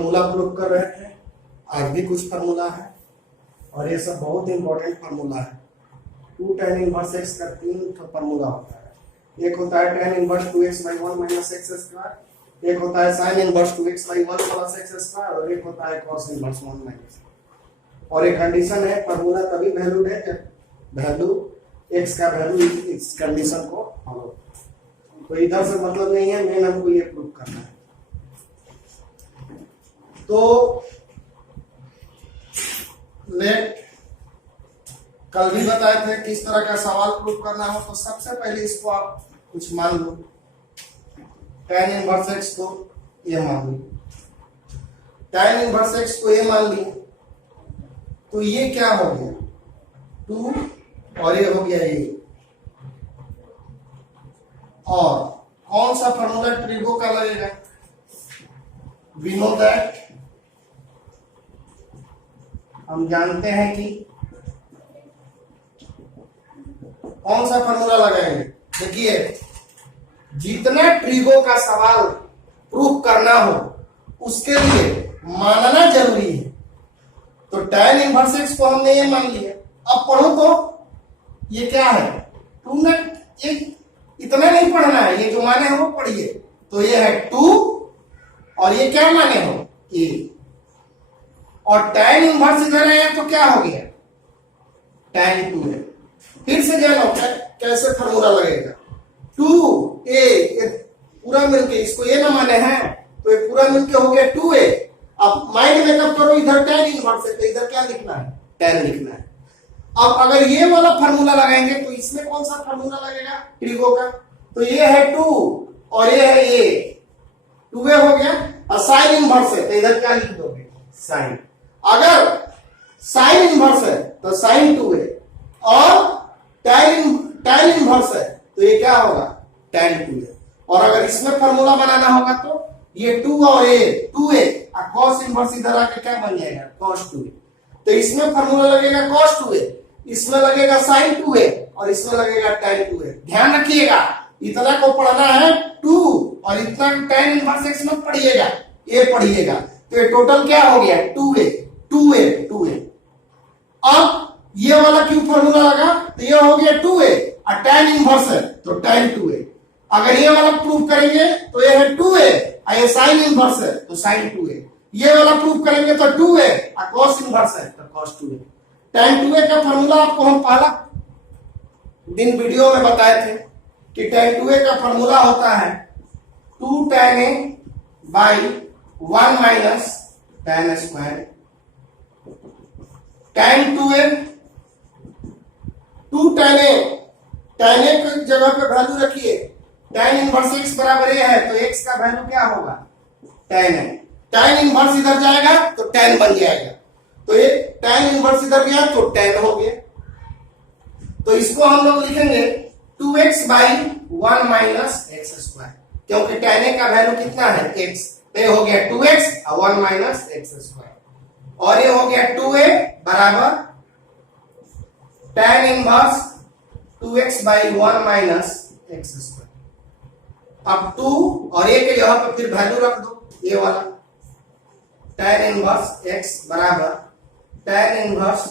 Formula prove कर रहे थे, आज भी कुछ फार्मूला है और ये सब बहुत इंपॉर्टेंट फार्मूला है। 2 tan इनवर्स x का 3 फार्मूला होता है। एक होता है tan inverse 2x by 1 minus x square, एक होता है sin inverse 2x by 1 plus x square और एक होता है cos इनवर्स 1 minus। और एक कंडीशन है, फार्मूला तभी वैल्यू है जब वैल्यू x का वैल्यू इस कंडीशन को फॉलो। तो इधर से मतलब नहीं है, मेन हमको ये प्रूव करना है। तो लेट कल भी बताए थे किस तरह का सवाल प्रूव करना हो। तो सबसे पहले इसको आप कुछ मान लो, tan इनवर्स x को ये मान ली, tan इनवर्स x को ये मान ली, तो ये क्या हो गया 2 और ये हो गया ये। और कौन सा फॉर्मूला ट्रिगो का लगेगा? वी नो दैट, हम जानते हैं कि कौन सा फॉर्मूला लगाएंगे। देखिए, जितना ट्रिगो का सवाल प्रूफ करना हो उसके लिए मानना जरूरी है। तो tan इनवर्स x को हमने ये मान लिया। अब पढ़ो तो ये क्या है, तुमने एक इतना नहीं पढ़ना है, ये जो माने हो वो पढ़िए। तो ये है 2 और ये क्या माने हो a, और tan इनवर्स इधर आया तो क्या हो गया tan 2 है। फिर से जानो कैसे फार्मूला लगेगा। 2a पूरा मिलके, इसको ये ना माने हैं तो ये पूरा मिलके हो गया 2a। अब माइंड मेकअप करो, इधर tan इनवर्स है तो इधर क्या लिखना है, tan लिखना है। अब अगर ये वाला फार्मूला लगाएंगे तो इसमें कौन सा फार्मूला लगेगा ट्रिगो का? तो ये है 2 और ये है ये 2a हो गया। और साइन इनवर्स है तो इधर क्या लिख दोगे साइन। अगर साइन इनवर्स है तो साइन 2a और tan इनवर्स है तो ये क्या होगा tan 2a। और अगर इसमें फार्मूला बनाना होगा तो ये 2 और a 2a और cos इनवर्स इधर आके क्या बन जाएगा cos 2a। तो इसमें फार्मूला लगेगा cos 2a, इसमें लगेगा sin 2a और इसमें लगेगा tan 2a। ध्यान रखिएगा, इतना को पढ़ना है 2 और इतना tan इनवर्स x मत पढ़िएगा, a पढ़िएगा। तो ये टोटल क्या हो गया 2a। अब ये वाला क्यों फार्मूला लगा? तो ये हो गया 2a और tan इनवर्स है तो tan 2a। अगर ये वाला प्रूव करेंगे तो ये है 2a और ये sin इनवर्स है तो sin 2a। ये वाला प्रूव करेंगे तो 2a और cos इनवर्स है तो cos 2a। tan 2a का फार्मूला आपको हम पहला दिन वीडियो में बताए थे कि tan 2a का फार्मूला होता है 2 tan a by 1 minus tan square. tan 2a 2 tan a की जगह पे वैल्यू रखिए, tan इनवर्स x बराबर a है तो x का वैल्यू क्या होगा tan है। tan इनवर्स इधर जाएगा तो tan बन जाएगा, तो ये tan इनवर्स इधर गया तो tan हो गया। तो इसको हम लोग लिखेंगे 2x by 1 minus x square, क्योंकि tan a का वैल्यू कितना है x। तो ये हो गया 2x और 1 minus x स्क्वायर और ये हो गया 2a बराबर tan inverse 2x by 1 minus x square. अब 2 और a के यहां पे फिर वैल्यू रख दो, ये वाला tan इनवर्स x बराबर tan inverse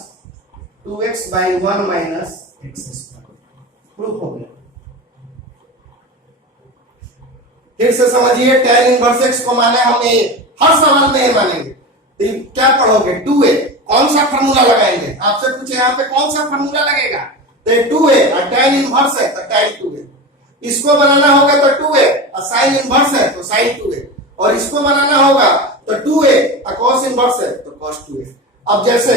2x by 1 minus x square. Proof हो गया। फिर से समझिए, tan इनवर्स x को माने हम a, हर सवाल में ये मानेंगे। तो क्या पढ़ोगे 2a, कौन सा फार्मूला लगाएंगे? आपसे पूछे यहाँ पे कौन सा फार्मूला लगेगा? तो 2a और tan इनवर्स है तो tan 2a। इसको बनाना होगा तो 2a और sin इनवर्स है तो sin 2a, और इसको बनाना होगा तो 2a और cos इनवर्स है तो cos 2a। अब जैसे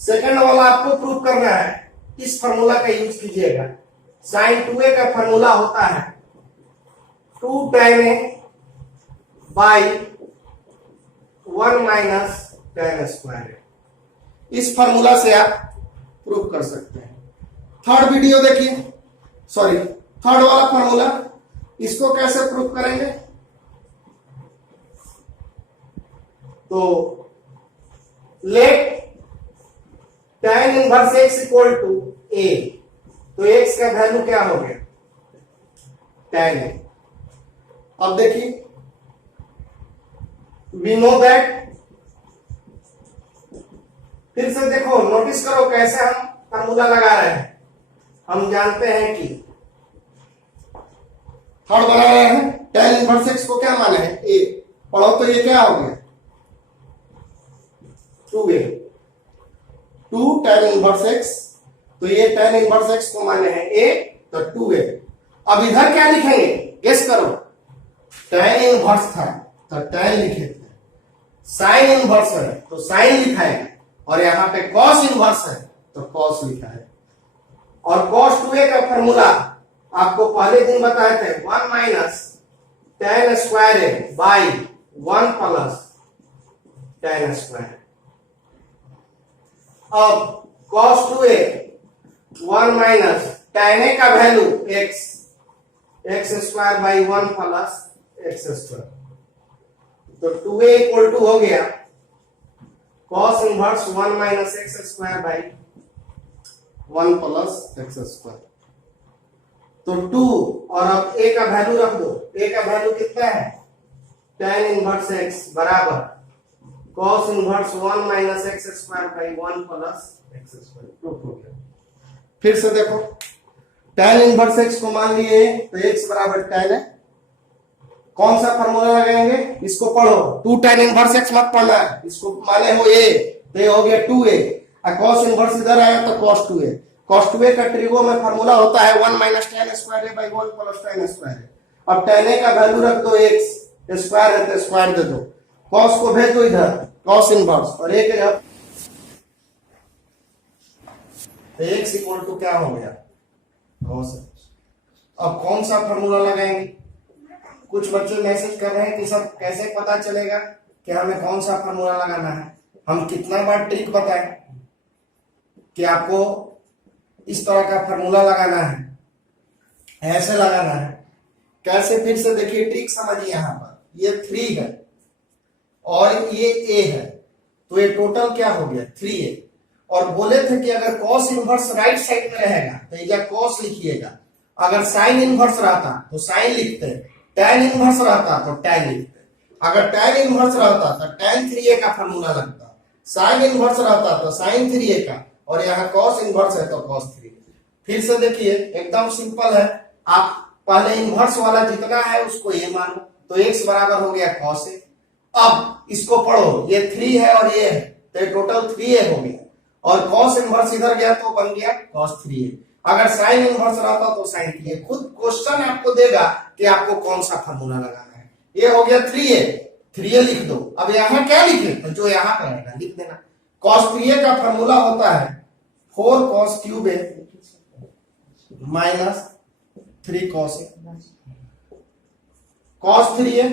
सेकंड वाला आपको प्रूव करना है, इस फार्मूला का यूज कीजिएगा। sin 2a का फार्मूला होता है 2 tan a by 1 minus tan square. इस फार्मूला से आप प्रूव कर सकते हैं। थर्ड वीडियो देखिए, सॉरी थर्ड वाला फार्मूला, इसको कैसे प्रूव करेंगे? तो let tan inverse x equal to a, तो x का वैल्यू क्या हो गया tan a। अब देखिए, वी नो दैट, फिर से देखो, नोटिस करो कैसे हम फार्मूला लगा रहे हैं। हम जानते हैं कि थर्ड बना रहे हैं, tan इनवर्स x को क्या माने हैं, a। पढ़ो तो ये क्या हो गया, 2a, 2 tan इनवर्स x, तो ये tan इनवर्स x को माने हैं a, तो 2a। अब इधर क्या लिखेंगे, गेस करो, tan इनवर्स था तो tan लिखे थे, साइन इनवर्स है तो साइन लिखा है, और यहां पे cos इनवर्स है तो cos लिखा है। और cos 2a का फॉर्मूला आपको पहले दिन बताए थे, 1 minus tan square a by 1 plus tan square. अब cos 2a 1 minus tan a का value x square by 1 plus x square, तो 2a इक्वल टू हो गया cos inverse 1 minus x square by 1 plus x square, तो 2, और अब a का value रख दो, a का वैल्यू कितना है, tan इनवर्स x बराबर cos inverse 1 minus x square by 1 plus x square, proof हो गया। फिर से देखो, tan इनवर्स x को मान लिए तो x बराबर tan है, कौन सा फॉर्मूला लगाएंगे, इसको पढ़ो, 2 tan इनवर्स x मत पढ़ना है, इसको माने हो a, तो ये हो गया 2a, और cos इनवर्स इधर आया तो cos 2a। cos 2a का ट्रिगो में फॉर्मूला होता है 1 minus tan square a by 1 plus tan square a। अब tan a का वैल्यू रख दो x स्क्वायर है तो स्क्वायर दे दो, cos को भेज दो इधर, cos इनवर्स, और a के जब तो x इक्वल टू क्या हो गया, cos। अब कौन सा फॉर्मूला लगाएंगे, कुछ बच्चे मैसेज कर रहे हैं कि सब कैसे पता चलेगा कि हमें कौन सा फॉर्मूला लगाना है। हम कितना बार ट्रिक बताएं कि आपको इस तरह का फॉर्मूला लगाना है, ऐसे लगाना है, कैसे, फिर से देखिए ट्रिक समझिए। यहां पर ये 3 है और ये a है, तो ये टोटल क्या हो गया 3a, और बोले थे कि अगर cos इनवर्स राइट साइड में रहेगा तो ये cos लिखिएगा, अगर sin इनवर्स रहता तो sin लिखते, tan इनवर्स रहता तो tan लिखते, अगर tan इनवर्स रहता तो tan 3a का फॉर्मूला लगता, sin इनवर्स रहता तो sin 3a का, और यहाँ cos इनवर्स है तो cos 3a। फिर से देखिए एकदम सिंपल है, आप पहले इनवर्स वाला जितना है उसको a मानो, तो x बराबर हो गया cos a। अब इसको पढ़ो, ये 3 है और ये है, तो ये टोटल 3a हो गया, और cos इनवर्स इधर गया तो बन गया cos 3a। अगर sin इनवर्स रहता तो sin 3a। खुद क्वेश्चन आपको देगा कि आपको कौन सा फॉर्मूला लगाना है। ये हो गया 3a लिख दो। अब यहाँ क्या लिखे, तो जो यहाँ पे रहेगा लिख देना। cos 3a का फॉर्मूला होता है 4 cos cube a minus 3 cos a, cos 3a।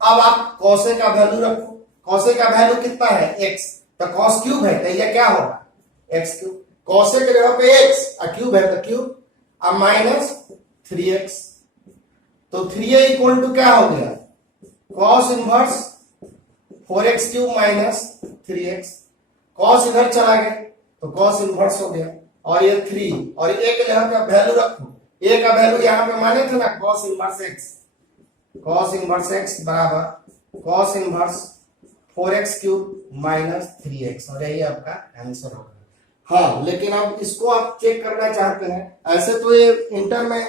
अब आप cos a का वैल्यू रखो, cos a का वैल्यू कितना है x, तो cos क्यूब है तो ये क्या होगा x क्यूब, cos a के जगह पे x और क्यूब है तो क्यूब, अब माइनस 3x, तो 3a इक्वल टू क्या हो गया cos inverse 4x cube minus 3x, cos इधर चला गया तो cos इनवर्स हो गया, और ये 3 और a के जगह पे वैल्यू रखो, a का वैल्यू यहाँ पे माने थे ना cos इनवर्स x बराबर cos inverse 4x cube minus 3x, और यही आपका आंसर होगा। हाँ, लेकिन अब इसको आप चेक करना चाहते हैं, ऐसे तो ये इंटर में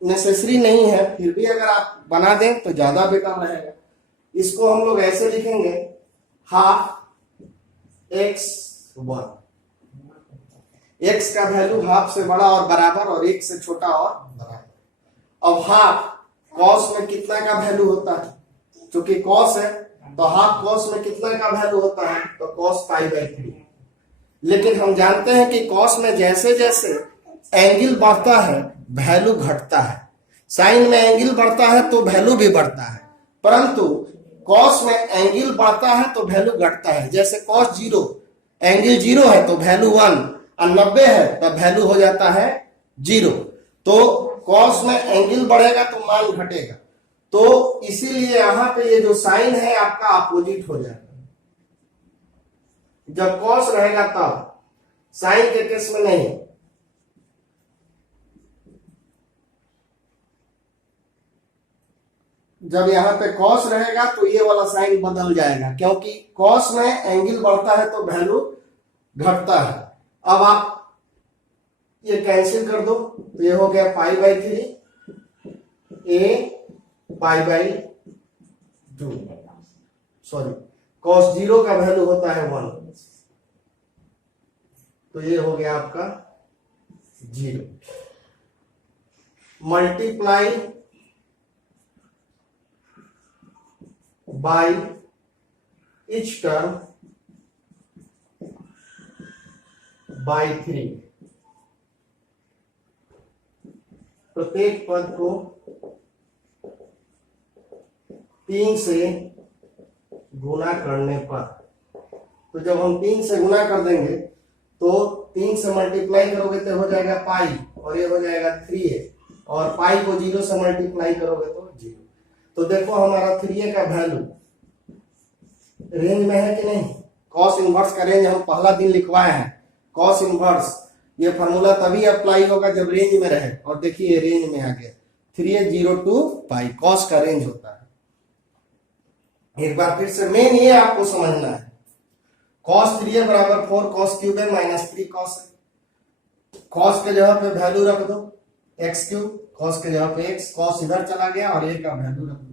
नेसेसरी नहीं है, फिर भी अगर आप बना दें तो ज्यादा बेटर रहेगा। इसको हम लोग ऐसे लिखेंगे, हाफ x1, x का वैल्यू हाफ से बड़ा और बराबर, और 1 से छोटा और बराबर। अब हाफ cos में कितना का वैल्यू होता है, क्योंकि cos है तो हाफ cos में कितना का वैल्यू होता है, तो cos पाई बाई 3। लेकिन हम जानते हैं कि cos में जैसे जैसे एंगल बढ़ता है वैल्यू घटता है, साइन में एंगल बढ़ता है तो वैल्यू भी बढ़ता है, परंतु cos में एंगल बढ़ता है तो वैल्यू घटता है। जैसे cos 0, एंगल 0 है तो वैल्यू 1, और 90 है तो वैल्यू हो जाता है 0। तो cos में एंगल बढ़ेगा तो मान घटेगा, तो इसीलिए यहां पे ये जो साइन है आपका अपोजिट हो जाएगा। जब cos रहेगा तब, साइन के केस में नहीं। जब यहाँ पे कॉस रहेगा तो ये वाला साइन बदल जाएगा, क्योंकि कॉस में एंगल बढ़ता है तो वैल्यू घटता है। अब आप ये कैंसिल कर दो, तो ये हो गया pi by 3 A pi by 2, sorry cos 0 का वैल्यू होता है 1, तो ये हो गया आपका 0 multiply by each term by 3, प्रत्येक पद को 3 से गुना करने पर, तो जब हम 3 से गुना कर देंगे तो 3 से मल्टीप्लाई करोगे तो हो जाएगा पाई, और ये हो जाएगा 3a, और पाई को 0 से मल्टीप्लाई करोगे तो 0। तो देखो हमारा 3a का वैल्यू रेंज में है कि नहीं। कॉस इनवर्स का रेंज हम पहला दिन लिखवाए हैं। कॉस इनवर्स ये फॉर्मूला तभी अप्लाई होगा जब रेंज में रहे, और देखिए रेंज में आ गया 3a 0 to पाई, कॉस का रेंज होता है। एक बार फिर से मेन ये आपको समझना है, cos 3a बराबर 4 cos क्यूब है माइनस 3 cos है। cos के जगह पे वैल्यू रख दो x क्यूब, cos के जगह पे x, cos इधर चला गया और a का वैल्यू रख दो।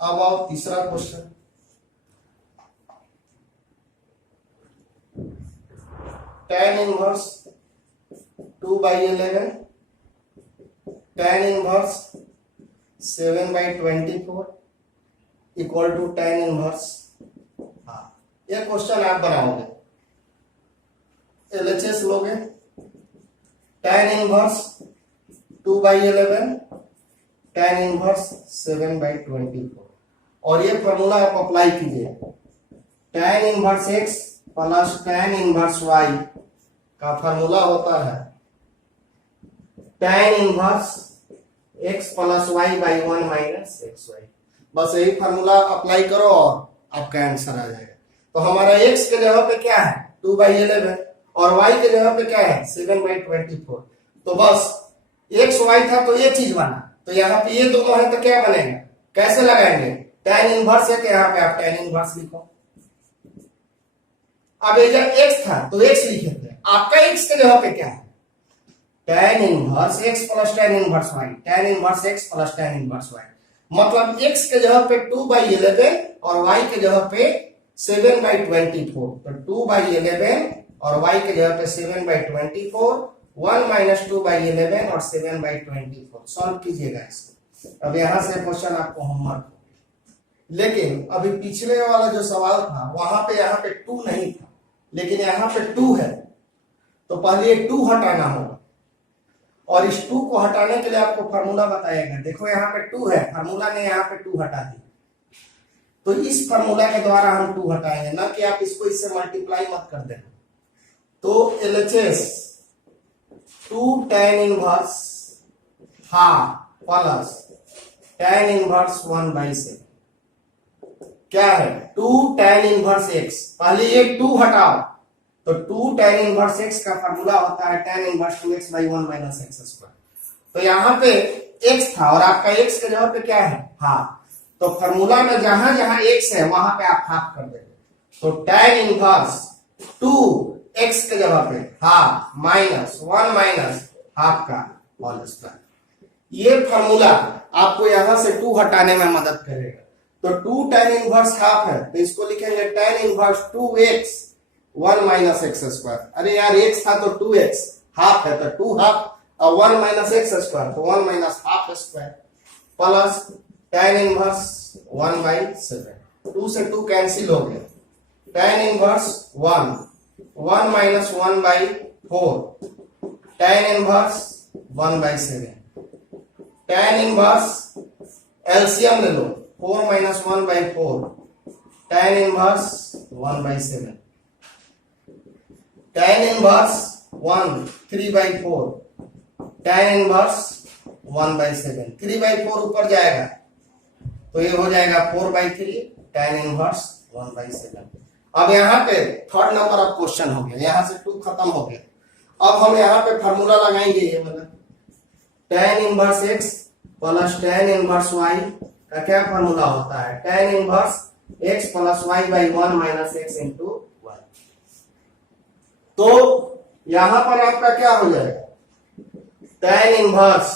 अब आओ तीसरा question, tan inverse 2/11 tan inverse 7/24 equal to tan inverse, हाँ ये क्वेश्चन आप बनाओगे, LHS लोगे, tan इनवर्स 2/11 tan इनवर्स 7/24, और ये फॉर्मूला आप अप्लाई कीजिए, tan inverse x plus tan inverse y का फॉर्मूला होता है tan inverse x plus y by 1 minus xy। बस यही फॉर्मूला अप्लाई करो और आपका आंसर आ जाएगा। तो हमारा x के जगह पे क्या है 2/11 और y के जगह पे क्या है 7/24, तो बस x y था तो ये चीज बना, तो यहाँ पे ये दोनों है तो क्या बनेगा, कैसे लगाएंगे, tan इनवर्स है तो यहाँ पे आप tan इनवर्स लिखो। अब ये जब x था तो x लिखे थे, आपका x के जगह पे क्या है tan inverse x plus tan inverse y, tan inverse x plus tan inverse y, मतलब x के जगह पे 2/11 और y के जगह पे 7/24, तो 2/11 और y के जगह पे 7/24, 1 माइनस 2/11 और 7/24 सॉल्व कीजिएगा इसको। अब यहां से क्वेश्चन आपको होमवर्क, लेकिन अभी पिछले वाला जो सवाल था वहां पे यहाँ पे 2 नहीं था, लेकिन यहाँ पे 2 है, तो पहले 2 हटाना होगा, और इस 2 को हटाने के लिए आपको फार्मूला बताएगा। देखो यहाँ पे 2 है, फार्मूला ने यहाँ पे 2 हटा दी, तो इस फार्मूला के द्वारा हम 2 हटाएंगे, ना कि आप इसको इससे मल्टीप्लाई मत कर देना। तो LHS 2 tan inverse half plus tan inverse 1/7 क्या है 2 tan इनवर्स x, पहले ये 2 हटाओ, तो 2 tan इनवर्स x का फार्मूला होता है tan inverse 2x by 1 minus x square. तो यहाँ पे x था और आपका x के जगह पे क्या है हाफ, तो फार्मूला में जहां जहां x है वहां पे आप हाफ कर देंगे, तो tan इनवर्स 2x के जगह पे हाफ माइनस 1 माइनस हाफ का होल स्क्वायर। ये फार्मूला आपको यहां से 2 हटाने में मदद करेगा। तो 2 tan इनवर्स हाफ है, तो इसको लिखेंगे tan inverse 2x 1 minus x square. अरे यार x था तो 2x, हाफ है तो 2 हाफ, और 1 माइनस एक्स स्क्वायर तो 1 minus half square, plus tan inverse 1/7, 2 से 2 कैंसिल हो गया, tan inverse 1 minus 1/4, tan inverse 1/7, tan inverse LCM ले लो 4 minus 1/4, tan inverse 1/7, tan inverse 1 3/4, tan inverse 1/7, 3/4 ऊपर जाएगा तो ये हो जाएगा 4/3, tan इनवर्स 1/7। अब यहाँ पे थर्ड नंबर ऑफ क्वेश्चन हो गया, यहां से 2 खत्म हो गया। अब हम यहाँ पे फार्मूला लगाएंगे, ये मतलब tan inverse x plus tan inverse y का क्या फॉर्मूला होता है, tan inverse x plus y by 1 minus x into y. तो यहां पर आपका क्या हो जाएगा, tan इनवर्स,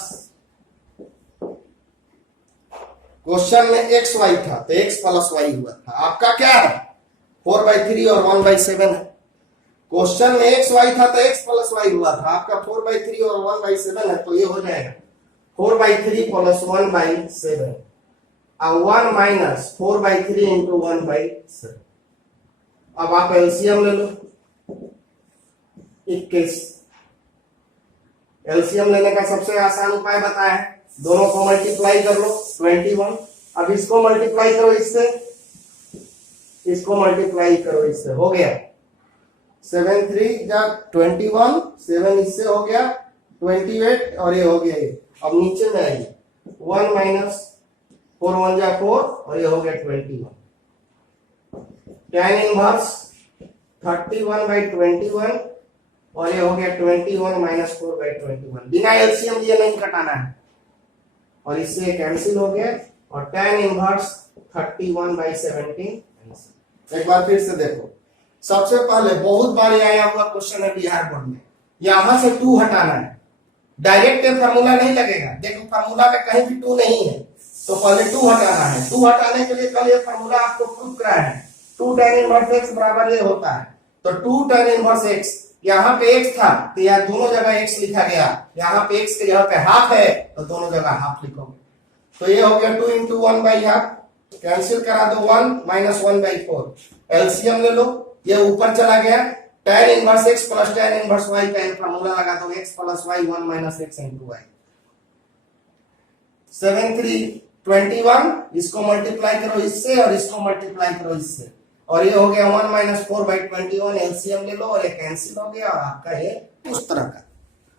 क्वेश्चन में एक्स वाई था तो एक्स प्लस वाई हुआ था, आपका क्या है 4/3 और 1/7 है। क्वेश्चन में एक्स वाई था तो एक्स प्लस वाई हुआ था, आपका 4/3 और 1/7 है, तो ये हो जाएगा 4/3 प्लस 1/7 और 1 माइनस 4/3 इंटू 1/7। अब आप एलसीएम ले लो, 21। एलसीएम लेने का सबसे आसान उपाय बताया है, दोनों को मल्टीप्लाई कर लो 21। अब इसको मल्टीप्लाई करो इससे, इसको मल्टीप्लाई करो इससे, हो गया 7 3 जा 21, 7 इससे हो गया 28 और ये हो गया ये। अब नीचे में आइए 1 माइनस 4 1 जा 4 और ये हो गया 21। tan इनवर्स 31/21 और ये हो गया 21 माइनस 4/21। बिना एलसीएम ये नहीं कटाना है और इससे कैंसिल हो गया और tan इनवर्स 31/17। एक बार फिर से देखो, सबसे पहले बहुत बार आया हुआ क्वेश्चन है बिहार बोर्ड में, यहां से 2 हटाना है, डायरेक्ट फार्मूला नहीं लगेगा। देखो फार्मूला में कहीं भी 2 नहीं है तो पहले 2 हटाना है। 2 हटाने के लिए कल ये फार्मूला आपको प्रूव कराया है, 2 tan इनवर्स x बराबर ये होता है। तो 2 tan इनवर्स x, यहाँ पे x था तो यहाँ दोनों जगह x लिखा गया, यहाँ पे x के जगह पे हाफ है तो दोनों जगह हाफ लिखोगे। तो ये हो गया 2 इंटू 1/हाफ, कैंसिल करा दो 1 माइनस 1/4, एलसीएम ले लो, ये ऊपर चला गया, tan inverse x plus tan inverse y का फार्मूला लगा दो, x plus y 1 minus x into y। 7 3 21, इसको मल्टीप्लाई करो इससे और इसको मल्टीप्लाई करो इससे और ये हो गया 1 माइनस 4/21, एलसीएम ले लो और ये कैंसिल हो गया और आपका ये उस तरह का।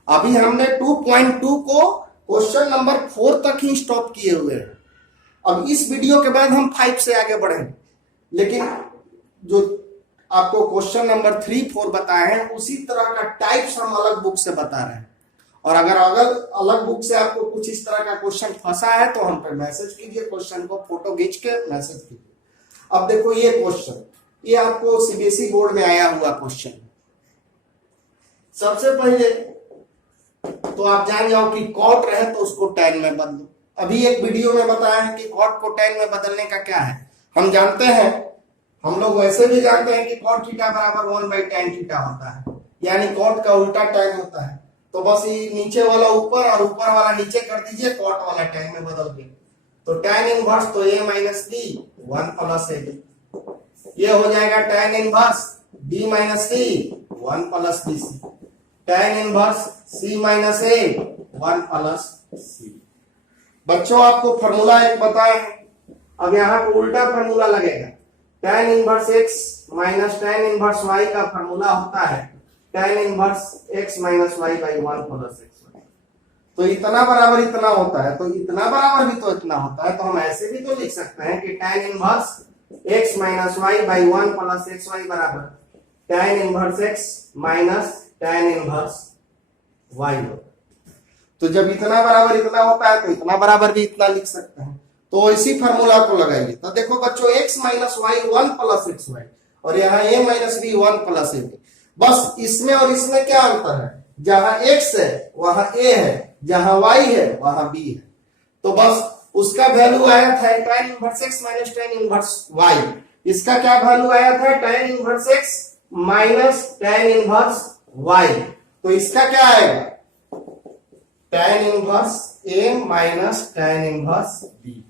अभी हमने 2.2 को क्वेश्चन नंबर 4 तक ही स्टॉप किए हुए हैं। अब इस वीडियो के बाद हम 5 से आगे बढ़ेंगे, लेकिन जो आपको क्वेश्चन नंबर 3 4 बताए हैं उसी तरह का टाइप्स हम अलग बुक से बता रहे हैं। और अगर अलग बुक से आपको कुछ इस तरह का क्वेश्चन फंसा है तो हम पे मैसेज कीजिए, क्वेश्चन को फोटो खींच के मैसेज कीजिए। अब देखो ये क्वेश्चन, ये आपको सीबीएसई बोर्ड में आया हुआ क्वेश्चन। सबसे पहले तो आप जान जाओ कि कॉट रहे तो उसको tan में बदलो। अभी एक वीडियो में बताया है कि कॉट को tan में बदलने का क्या है। हम जानते हैं, हम लोग वैसे भी जानते हैं कि cot थीटा बराबर 1/tan थीटा होता है, यानी cot का उल्टा tan होता है। तो बस ये नीचे वाला ऊपर और ऊपर वाला नीचे कर दीजिए, cot वाला tan में बदल दीजिए। तो tan इनवर्स तो a minus b 1 plus ab, ये हो जाएगा tan inverse b minus c 1 plus bc, tan inverse c minus a 1 plus c। बच्चों आपको फॉर्मूला एक बताए हैं, अब यहाँ पे उल्टा फॉर्मूला लगेगा। tan inverse x minus tan inverse y का फॉर्मूला होता है tan inverse x minus y by 1 plus x। तो इतना बराबर इतना होता है, तो इतना बराबर भी तो इतना होता है, तो हम ऐसे भी तो लिख सकते हैं कि tan inverse x minus y by 1 plus xy बराबर tan inverse x minus tan inverse y होता है। तो जब इतना बराबर इतना होता है तो इतना बराबर भी इतना लिख सकते हैं। तो इसी फार्मूला को लगाइए। तो देखो बच्चों x minus y 1 plus x y और यहाँ a minus b 1 plus a. बस इसमें और इसमें क्या अंतर है, जहां x है वहां a है, जहां y है वहां b है। तो बस उसका वैल्यू आया था tan inverse x minus tan inverse y, इसका क्या वैल्यू आया था tan inverse x minus tan inverse y। तो इसका क्या आएगा tan inverse a minus tan inverse b।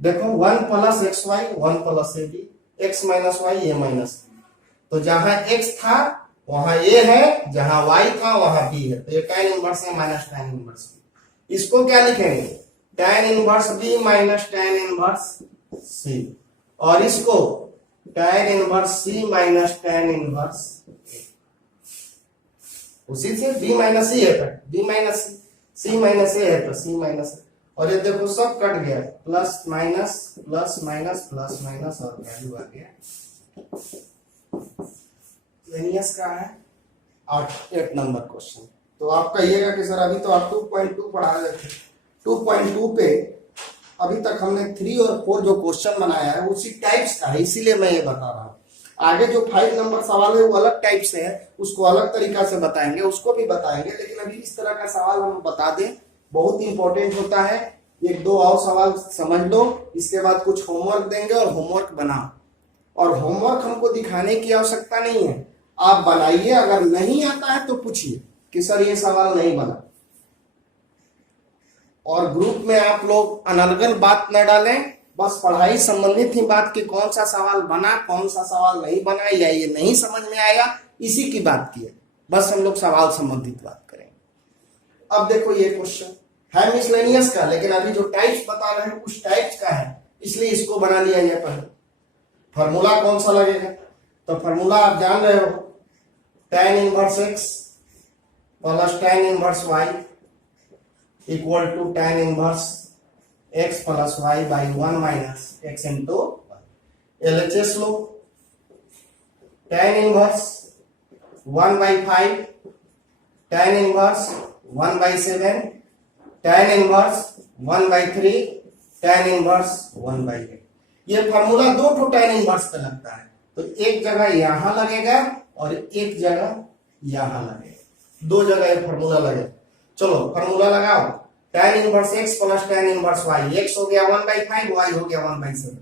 देखो 1 plus x y 1 plus a b, x minus y a minus b. तो जहां x था वहां a है, जहां y था वहां b है। तो ये tan inverse a minus tan inverse b। इसको क्या लिखेंगे tan inverse b minus tan inverse c, और इसको tan inverse c minus tan inverse a। उसी से b माइनस c है, b minus c minus a है तो c माइनस, और ये देखो सब कट गया, plus minus plus minus plus minus और वैल्यू आ गया। लेनियस का है 8 नंबर क्वेश्चन। तो आप कहिएगा कि सर अभी तो आप 2.2 पढ़ा रहे थे, 2.2 पे अभी तक हमने 3 और 4 जो क्वेश्चन बनाया है उसी टाइप्स का है, इसीलिए मैं ये बता रहा हूँ। आगे जो 5 नंबर सवाल है वो अलग टाइप से है, उसको अलग तरीका से बताएंगे, उसको भी बताएंगे, लेकिन अभी इस तरह का सवाल हम बता दें, बहुत इंपॉर्टेंट होता है। एक दो और सवाल समझ लो, इसके बाद कुछ होमवर्क देंगे और होमवर्क बनाओ। और होमवर्क हमको दिखाने की आवश्यकता नहीं है, आप बनाइए, अगर नहीं आता है तो पूछिए कि सर ये सवाल नहीं बना। और ग्रुप में आप लोग अनर्गल बात न डालें, बस पढ़ाई संबंधित ही बात की कौन सा सवाल बना कौन सा सवाल नहीं बना या ये नहीं समझ में आया इसी की बात की है, बस हम लोग सवाल संबंधित बात करेंगे। अब देखो ये क्वेश्चन है मिसलेनियस का, लेकिन अभी जो टाइप्स बता रहे हैं कुछ टाइप्स का है, इसलिए इसको बना लिया जाए। पहले फॉर्मूला कौन सा लगेगा, तो फॉर्मूला आप जान रहे हो, tan inverse x plus tan inverse y equal to tan inverse x plus y by 1 minus x into LHS लो, tan inverse 1 by 5, tan inverse 1 by 7, tan inverse 1 by 3, tan inverse 1 by 8। ये formula दो तो tan inverse पे लगता है, तो एक जगह यहां लगेगा और एक जगह यहां लगेगा, दो जगह ये फॉर्मूला लगेगा। चलो फॉर्मूला लगाओ, tan inverse x plus tan inverse y, x हो गया 1 बाई 5, y हो गया 1 बाई 7।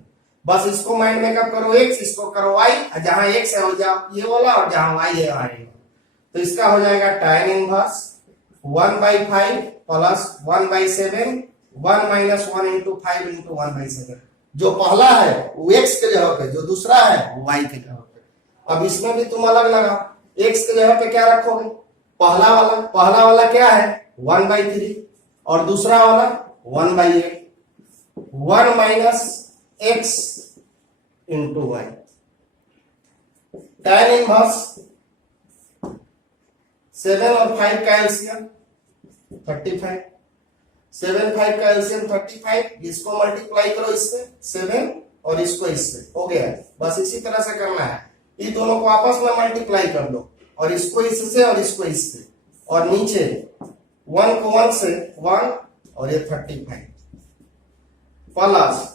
बस इसको माइंड में कब करो x, इसको करो y, जहां x है हो जाओ ये वाला और जहां y है y। तो इसका हो जाएगा tan inverse 1 by 5 plus 1 by 7, 1 minus 1 into 5 into 1 by 7। जो पहला है वो x के जगह पे, जो दूसरा है वो y के जगह पे। अब इसमें भी तुम अलग लगाओ, x के जगह पे क्या रखोगे, पहला वाला क्या है 1 बाई 3 और दूसरा वाला 1 by 8, 1 minus x into y। tan inverse 7 और 5 का एलसीएम 35, 7 5 का एलसीएम 35, इसको मल्टीप्लाई करो इससे 7 और इसको इससे, हो गया। बस इसी तरह से करना है, ये दोनों को आपस में मल्टीप्लाई कर दो और इसको इससे और इसको इससे, और नीचे 1 को 1 से 1 और ये 35 प्लस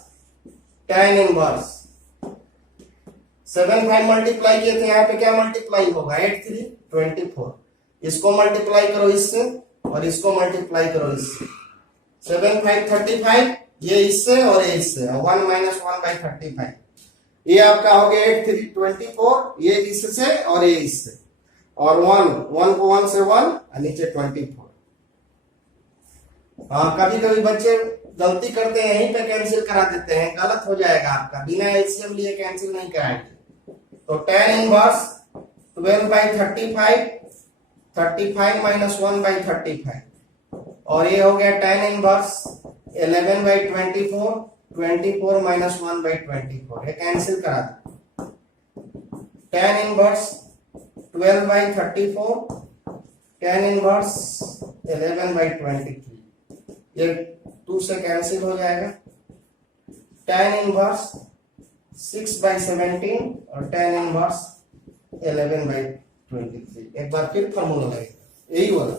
tan इनवर्स 7 5 मल्टीप्लाई किए थे, यहाँ पे क्या मल्टीप्लाई होगा 8 3 24, इसको मल्टीप्लाई करो इससे और इसको मल्टीप्लाई करो इससे, 7 5 35, ये इससे और ये इससे, 1 माइनस 1 बाई 35, ये आपका हो गया 8 3 24, ये इससे और ये इससे, और 1 को 1 से 1 और नीचे 24। हाँ कभी कभी बच्चे गलती करते हैं, यहीं पे कैंसिल करा देते हैं, गलत हो जाएगा आपका, बिना एलसीएम लिए कैंसिल नहीं कराएंगे। तो tan inverse 12 by 35, 35 minus 1 by 35, और ये हो गया tan inverse 11 by 24, 24 minus 1 by 24, ये कैंसिल करा दो। tan inverse 12 by 34, tan inverse 11 by 23, ये 2 से कैंसिल हो जाएगा। tan इनवर्स 6 बाई 17 और tan इनवर्स 11 बाई 23। एक बार फिर फॉर्मूला लगेगा यही वाला,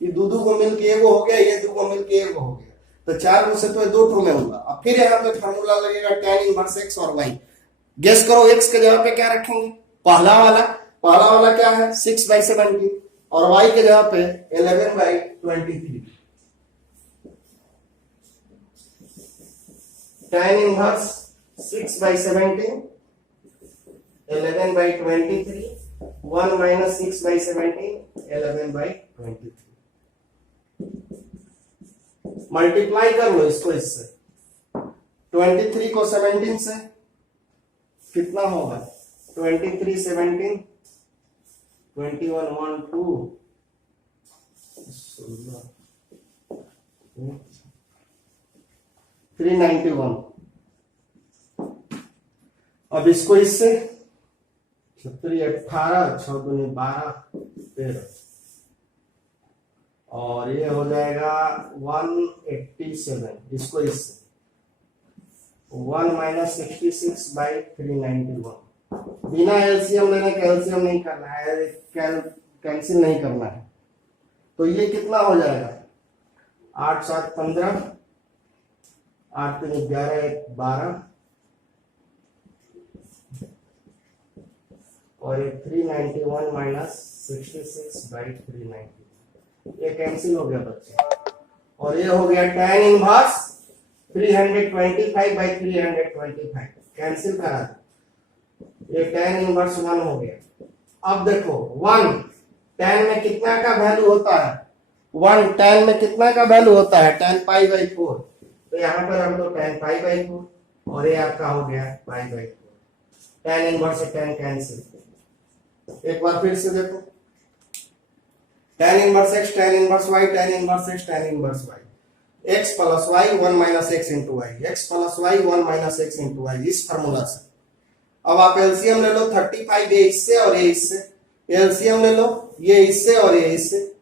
ये दो को मिलके एगो हो गया, ये दो को मिलके एगो हो गया, तो 4 में से तो ये 2 टू में होगा। अब फिर यहाँ पे फॉर्मूला लगेगा tan इनवर्स x और y। गेस करो x के जगह पे क्या रखेंगे, पहला वाला क्या है 6 बाई 17 और y के जगह पे 11 by 23। tan inverse 6 by 17, 11 by 23, 1 minus 6 by 17, 11 by 23। Multiply कर लो इसको इससे, 23 को 17 से कितना होगा 23 17, 21 1 2 391। अब इसको इससे 36 18 6 दूनी 12 13, और ये हो जाएगा 187, इसको इससे 1 माइनस 66 बाई 391। बिना एलसीएम लेने का एलसीएम नहीं करना है, कैंसिल नहीं करना है। तो ये कितना हो जाएगा, 8 7 15, 8 3 11, 1 12 और ये 391 माइनस 66/390, ये कैंसिल हो गया बच्चे। और ये हो गया tan इनवर्स 325/325, कैंसिल करा, ये tan इनवर्स 1 हो गया। अब देखो 1 tan में कितना का वैल्यू होता है, 1 tan में कितना का वैल्यू होता है, tan π/4, तो यहाँ पर हम तो tan π/4 और ये आपका हो गया π/4, tan इनवर्स से tan कैंसिल। एक बार फिर से देखो, tan inverse x, tan inverse y, tan inverse x, tan inverse y, x plus y 1 minus x into y, x plus y 1 minus x into y, इस फॉर्मूला से। अब आप LCM ले लो, 35 ये इससे और ये इससे, एलसीएम ले लो, ये इससे और ये इससे,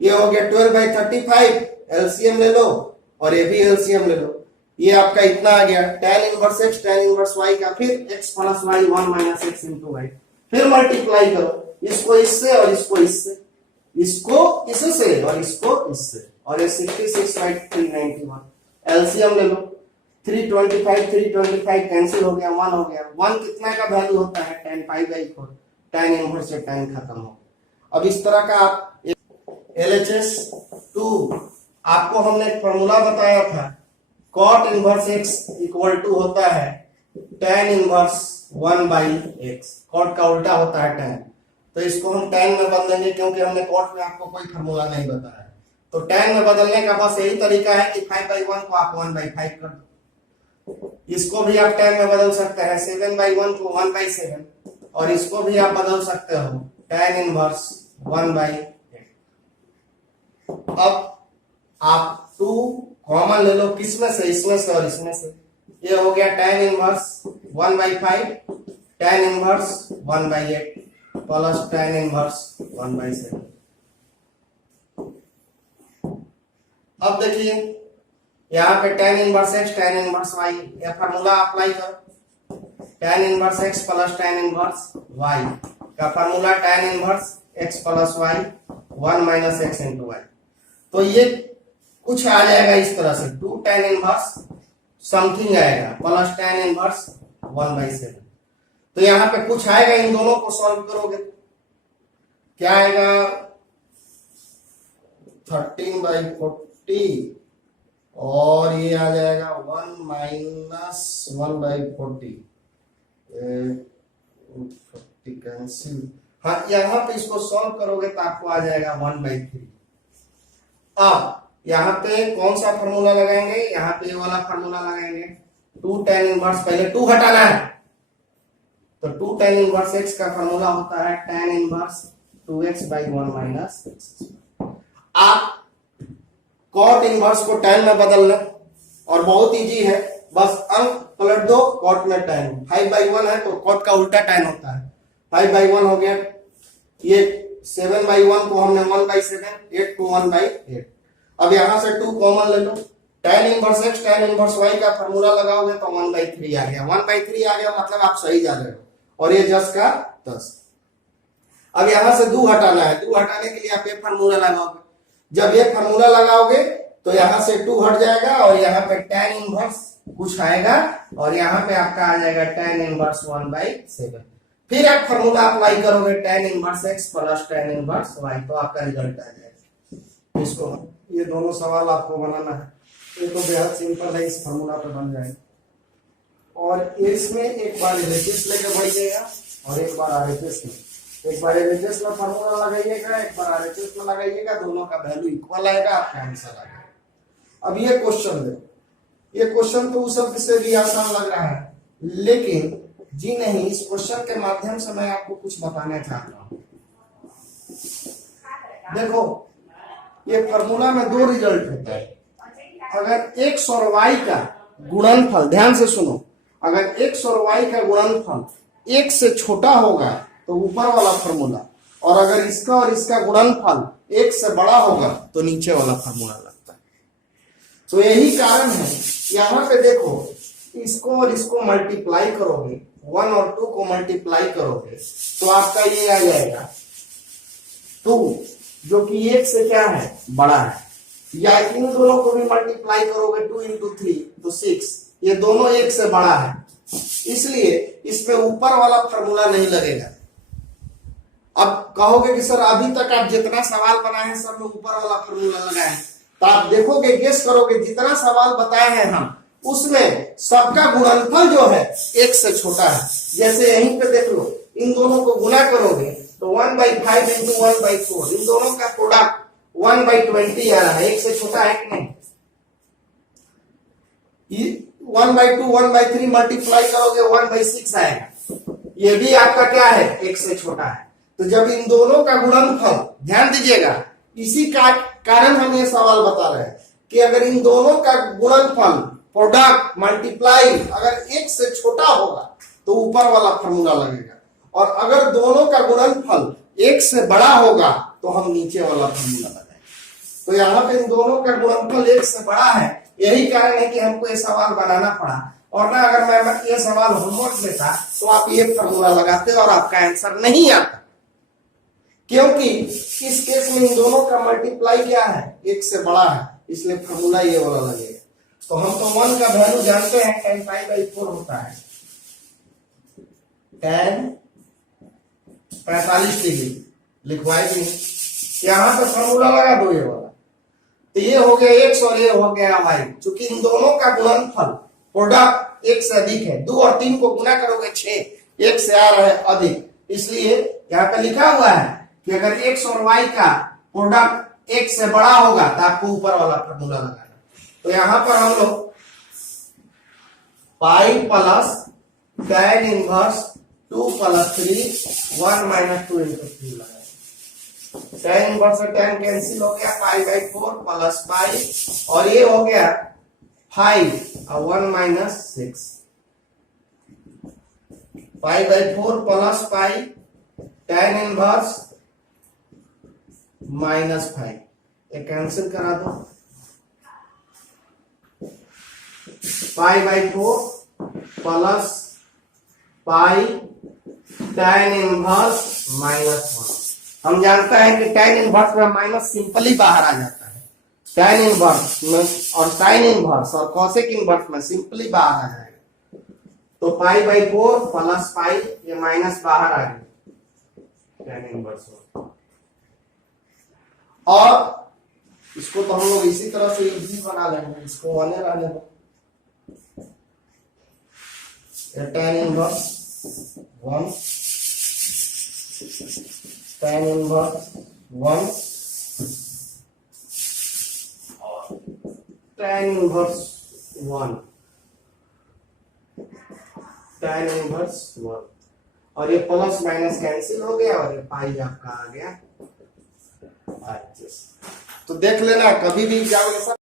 ये हो गया 12/35, एलसीएम ले लो और ये भी एलसीएम ले लो, ये आपका इतना आ गया tan inverse x, tan inverse y का, फिर x plus y 1 minus x into y, फिर मल्टीप्लाई करो, इसको इससे और इसको इससे, इसको इससे और इसको इससे, और ये 66/391, एलसीएम ले लो, 325 कैंसिल हो गया, 1 हो गया, 1 कितना का वैल्यू होता है, tan π/4, tan इनवर्स से tan खत्म हो। अब इस तरह का आप LHS 2 आपको हमने एक फॉर्मूला बताया था, cot inverse x equal to होता है tan इनवर्स 1/x, cot का उल्टा होता है tan, तो इसको हम tan में बदलेंगे क्योंकि हमने cot में आपको कोई फॉर्मूला नहीं बताया, तो tan में बदलने का बस यही तरीका है कि 5/1 को आप 1/5 कर दो, इसको भी आप tan में बदल सकते हैं, 7/1 को 1/7, और इसको भी आप बदल सकते हो tan इनवर्स 1/8। अब आप 2 कॉमन ले लो, किसमें से, इसमें से और इसमें से, ये हो गया tan inverse 1/5, tan inverse 1/8 plus tan inverse 1/7। अब देखिए यहाँ पे tan inverse x, tan inverse y, ये फार्मूला अप्लाई करो, tan inverse x plus tan inverse y का formula tan inverse x plus y 1 minus x into y, तो ये कुछ आ जाएगा इस तरह से 2 tan इनवर्स समथिंग आएगा प्लस tan इनवर्स 1/7, तो यहाँ पे कुछ आएगा, इन दोनों को सॉल्व करोगे क्या आएगा, 13/40 और ये आ जाएगा 1 माइनस 1/40, कैंसिल, हाँ यहाँ पे इसको सॉल्व करोगे तो आपको आ जाएगा 1/3। अब यहाँ पे कौन सा फॉर्मूला लगाएंगे, यहाँ पे वाला फॉर्मूला लगाएंगे, 2 tan इनवर्स, पहले 2 हटाना है, तो 2 tan इनवर्स x का फॉर्मूला होता है tan inverse 2x/1 minus x। आप cot इनवर्स को tan में बदल लो और बहुत इजी है, बस अंक पलट दो, cot में tan, 5/1 है तो cot का उल्टा tan होता है, 5/1 हो गया, ये 7/1 को हमने 1/7, 8 को 1/8। अब यहां से 2 कॉमन ले लो, tan inverse x, tan inverse y का फॉर्मूला लगाओगे तो 1/3 आ गया, 1/3 आ गया मतलब आप सही जा रहे हो, और ये 10 का 10। अब यहां से 2 हटाना है, 2 हटाने के लिए आप ये फॉर्मूला लगाओगे, जब ये फॉर्मूला लगाओगे तो यहां से 2 हट जाएगा और यहाँ पे tan इनवर्स कुछ आएगा और यहाँ पे आपका आ जाएगा tan इनवर्स 1/7, फिर आप फॉर्मूला अप्लाई करोगे tan inverse x plus tan inverse y, तो आपका रिजल्ट आ जाएगा। इसको ये दोनों सवाल आपको बनाना है, ये तो बेहद सिंपल है, इस फॉर्मूला पे बन जाएगा, और इसमें एक बार एलएचएस लेकर बढ़िएगा और एक बार आरएचएस में, एक बार एलएचएस में फॉर्मूला लगाइएगा, एक बार आरएचएस में लगाइएगा, दोनों का वैल्यू इक्वल आएगा, आपका आंसर आ जाएगा। अब ये क्वेश्चन देखो, ये क्वेश्चन तो उस शब्द से भी आसान लग रहा है, लेकिन जी नहीं, इस क्वेश्चन के माध्यम से मैं आपको कुछ बताना चाहता हूं। देखो ये फॉर्मूला में 2 रिजल्ट होता है, अगर x और y का गुणनफल, ध्यान से सुनो, अगर x और y का गुणनफल 1 से छोटा होगा तो ऊपर वाला फॉर्मूला, और अगर इसका और इसका गुणनफल 1 से बड़ा होगा तो नीचे वाला फॉर्मूला लगता है। तो यही कारण है, यहाँ पे देखो इसको और इसको मल्टीप्लाई करोगे, 1 और 2 को मल्टीप्लाई करोगे तो आपका ये आ जाएगा 2, जो कि 1 से क्या है, बड़ा है, या इन दोनों को भी मल्टीप्लाई करोगे 2 इंटू 3 तो 6, ये दोनों एक से बड़ा है, इसलिए इसमें ऊपर वाला फॉर्मूला नहीं लगेगा। अब कहोगे कि सर अभी तक आप जितना सवाल बनाए हैं सब में ऊपर वाला फॉर्मूला लगाए हैं, तो आप देखोगे, गेस करोगे, जितना सवाल बताए हैं हम उसमें सबका गुणनफल जो है एक से छोटा है। जैसे यहीं पे देख लो, इन दोनों को गुना करोगे तो 1/5 इंटू 1/4, इन दोनों का प्रोडक्ट 1/20 आ रहा है, एक से छोटा है कि नहीं। 1/2 1/3 मल्टीप्लाई करोगे 1/6 आएगा, ये भी आपका क्या है, एक से छोटा है। तो जब इन दोनों का गुणनफल, ध्यान दीजिएगा, इसी का कारण हम ये सवाल बता रहे हैं कि अगर इन दोनों का गुणनफल प्रोडक्ट मल्टीप्लाई अगर एक से छोटा होगा तो ऊपर वाला फॉर्मूला लगेगा, और अगर दोनों का गुणनफल एक से बड़ा होगा तो हम नीचे वाला फॉर्मूला लगाएंगे। तो यहाँ पे इन दोनों का गुणनफल एक से बड़ा है, यही कारण है कि हमको ये सवाल बनाना पड़ा। और ना अगर मैं ये सवाल होमवर्क देता तो आप ये फॉर्मूला लगाते और आपका आंसर नहीं आता, क्योंकि इस केस में इन दोनों का मल्टीप्लाई क्या है, एक से बड़ा है, इसलिए फॉर्मूला ये वाला लगेगा। तो हम तो 1 का वैल्यू जानते हैं, tan π/4 होता है tan 45 डिग्री, लिखवाए भी यहां पे फॉर्मूला लगा दो ये वाला, तो ये हो गया x और ये हो गया y। चूंकि इन दोनों का गुणनफल प्रोडक्ट एक से अधिक है, 2 और 3 को गुना करोगे 6, एक से आ रहा है अधिक, इसलिए यहाँ पे लिखा हुआ है कि अगर x और y का प्रोडक्ट एक से बड़ा होगा तो आपको ऊपर वाला फॉर्मूला लगाना। तो यहां पर हम लोग पाई प्लस tan इनवर्स 2 + 3 1 - 2 × 3 लगाए। tan इनवर्स और tan कैंसिल हो गया, π/4 प्लस पाई, और ये हो गया 5 और 1 - 6, π/4 प्लस पाई tan इनवर्स -5, ये कैंसिल करा दो, π/4 प्लस पाई tan इनवर्स -1। हम जानते हैं कि tan इनवर्स में माइनस सिंपली बाहर आ जाता है, tan इनवर्स में और sin इनवर्स और cosec इनवर्स में सिंपली बाहर आ जाएगा। तो π/4 प्लस पाई, ये माइनस बाहर आ गया tan इनवर्स। और इसको तो हम लोग इसी तरह से इजी बना लेंगे, इसको 1 रहने दो, tan इनवर्स 1 tan इनवर्स 1 और tan इनवर्स 1 tan इनवर्स 1, और ये प्लस माइनस कैंसिल हो गया और ये पाई आपका आ गया। तो देख लेना, कभी भी एग्जामिनेशन